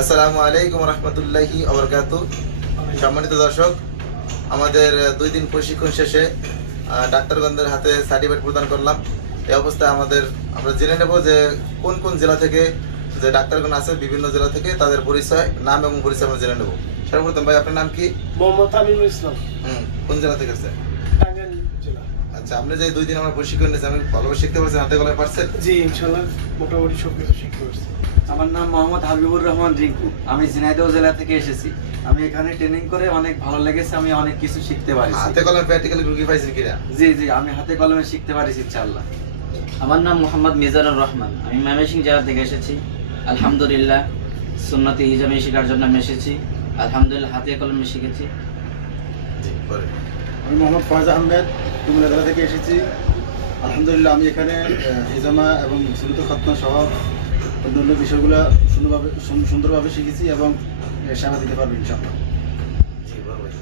আসসালামু আলাইকুম রহমতুল্লাহি ওয়া বারাকাতুহু। সম্মানিত দর্শক, আমাদের 2 দিন প্রশিক্ষণ শেষে ডাক্তারগণদের হাতে সার্টিফিকেট প্রদান করলাম। এই অবস্থায় আমরা জেনে নেব যে কোন কোন জেলা থেকে যে ডাক্তারগণ আছে, বিভিন্ন জেলা থেকে তাদের পরিচয়, নাম এবং পরিচয় আমরা জেনে নেব। সর্বপ্রথম ভাই, আপনার নাম কি? মোহাম্মদ আমিনুল ইসলাম। কোন জেলা থেকে আসছেন? টাঙ্গাইল জেলা। আচ্ছা, আপনি যে 2 দিন আমরা প্রশিক্ষণ নিয়েছি, আমি ভালোভাবে শিখতে পারছেন? হাতে কলমে পারছেন? জি, ইনশাআল্লাহ মোটামুটি সব কিছু শিখতে পারছি। আমার নাম মোহাম্মদ হাবিবুর রহমান রিঙ্কু। আমি ঝিনাইদহ জেলা থেকে এসেছি। আমি এখানে ট্রেনিং করে অনেক ভালো লেগেছে। আমি অনেক কিছু শিখতে পারছি। হাতে কলমে প্র্যাকটিক্যালি রোগী পাইছেন কিনা? জি, আমি হাতে কলমে শিখতে পারছি ইনশাআল্লাহ। আমার নাম মোহাম্মদ মিজানুর রহমান। আমি ময়মনসিংহ জেলা থেকে এসেছি। আলহামদুলিল্লাহ সুন্নতি হিজামে শেখার জন্য আমি এসেছি। আলহামদুলিল্লাহ হাতে কলমে শিখেছি। জি, পরে আমি মোহাম্মদ ফয়েজ আহমেদ, কুমিল্লা জেলা থেকে এসেছি। আলহামদুলিল্লাহ আমি এখানে হিজামা এবং সুন্নত খতনা সহ অন্যান্য বিষয়গুলো সুন্দরভাবে শিখেছি এবং সেবা দিতে পারবো ইনশাআল্লাহ। জি, বলবেন।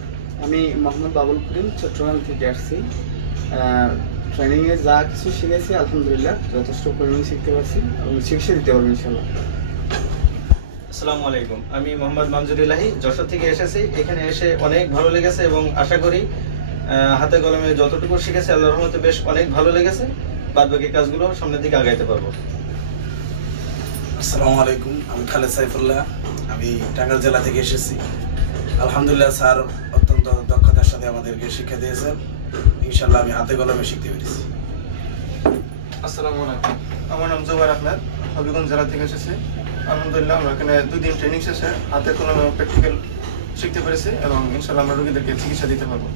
আমি মোহাম্মদ বাবুল করিম, চট্টগ্রাম থেকে আসছি। ট্রেনিংয়ে যা কিছু শিখেছি আলহামদুলিল্লাহ যথেষ্ট পরিমাণে শিখতে পারছি এবং চিকিৎসা দিতে পারবো ইনশাআল্লাহ। আসসালামু আলাইকুম। আমি মোহাম্মদ মঞ্জুরুল্লাহি, যশোর থেকে এসেছি। এখানে এসে অনেক ভালো লেগেছে এবং আশা করি হাতে কলমে যতটুকু শিখেছি আল্লাহর রহমতে বেশ অনেক ভালো লেগেছে। বাদবাকি কাজগুলো সামনের দিকে আগাইতে পারবো। আসসালামু আলাইকুম। আমি খালেদ সাইফুল্লাহ। আমি টাঙ্গাইল জেলা থেকে এসেছি। আলহামদুলিল্লাহ স্যার অত্যন্ত দক্ষতার সাথে আমাদেরকে শিক্ষা দিয়েছেন। ইনশাআল্লাহ আমি হাতে কলমে শিখতে পেরেছি। আসসালামু আলাইকুম। আমার নাম জুবাইর আহমেদ, হবিগঞ্জ জেলা থেকে এসেছি। আলহামদুলিল্লাহ আমরা এখানে 2 দিন ট্রেনিং শেষে হাতে কলমে প্র্যাকটিক্যাল শিখতে পেরেছি এবং ইনশাআল্লাহ আমরা রোগীদেরকে চিকিৎসা দিতে পারবো।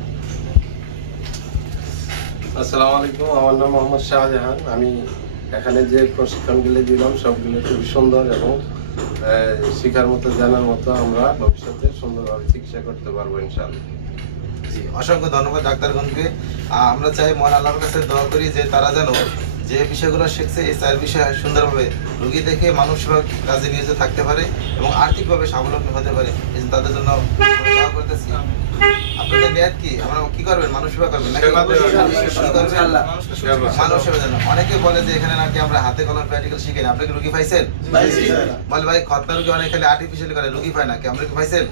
আসসালামু আলাইকুম। আমার নাম মোহাম্মদ শাহজাহান। আমি এখানে যে প্রশিক্ষণগুলি দিলাম সবগুলো খুবই সুন্দর এবং শেখার মতো, জানার মতো। আমরা ভবিষ্যতে সুন্দরভাবে চিকিৎসা করতে পারবো ইনশাআল্লাহ। জি, অসংখ্য ধন্যবাদ ডাক্তারগণকে। আমরা চাই মহান আল্লাহর কাছে দোয়া করি যে তারা যেন যে বিষয়গুলো শিখছে এই 4 বিষয় সুন্দরভাবে রোগী দেখে মানুষ সেবা কাজে নিয়োজিত থাকতে পারে এবং আর্থিকভাবে স্বাবলম্বী হতে পারে। এই জন্য তাদের জন্য দোয়া করতেছি। আপনাদের নিয়ত কি? আমরা কি করবেন? মানুষ সেবা করবেন নাকি? মানুষ সেবা জন্য। অনেকে বলে যে এখানে নাকি আমরা হাতে কলমে প্র্যাকটিক্যাল শিখি না। আপনি কি রোগী পাইছেন? বলে ভাই খতনা রোগী অনেক খালি আর্টিফিশিয়ালি করে, রোগী পায় না কি? আমরা কি পাইছেন?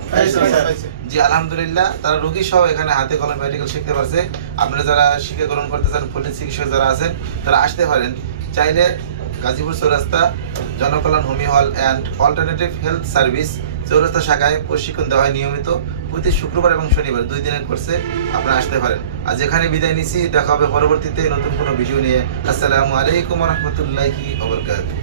জি, আলহামদুলিল্লাহ তারা রোগী সহ এখানে হাতে কলমে প্র্যাকটিক্যাল শিখতে পারছে। আপনারা যারা শিক্ষা গ্রহণ করতে চান, পল্লী চিকিৎসক যারা আছেন তারা আসতে পারেন। চাইলে গাজীপুর চৌরাস্তা জনকল্যাণ হোমি হল অ্যান্ড অল্টারনেটিভ হেলথ সার্ভিস চৌরাস্তা শাখায় প্রশিক্ষণ দেওয়া হয় নিয়মিত প্রতি শুক্রবার এবং শনিবার 2 দিনের কোর্সে। আপনারা আসতে পারেন। আজ এখানে বিদায় নিচ্ছি। দেখা হবে পরবর্তীতে নতুন কোনো ভিডিও নিয়ে। আসসালামু আলাইকুম রহমতুল্লাহি ওয়া বারাকাতুহু।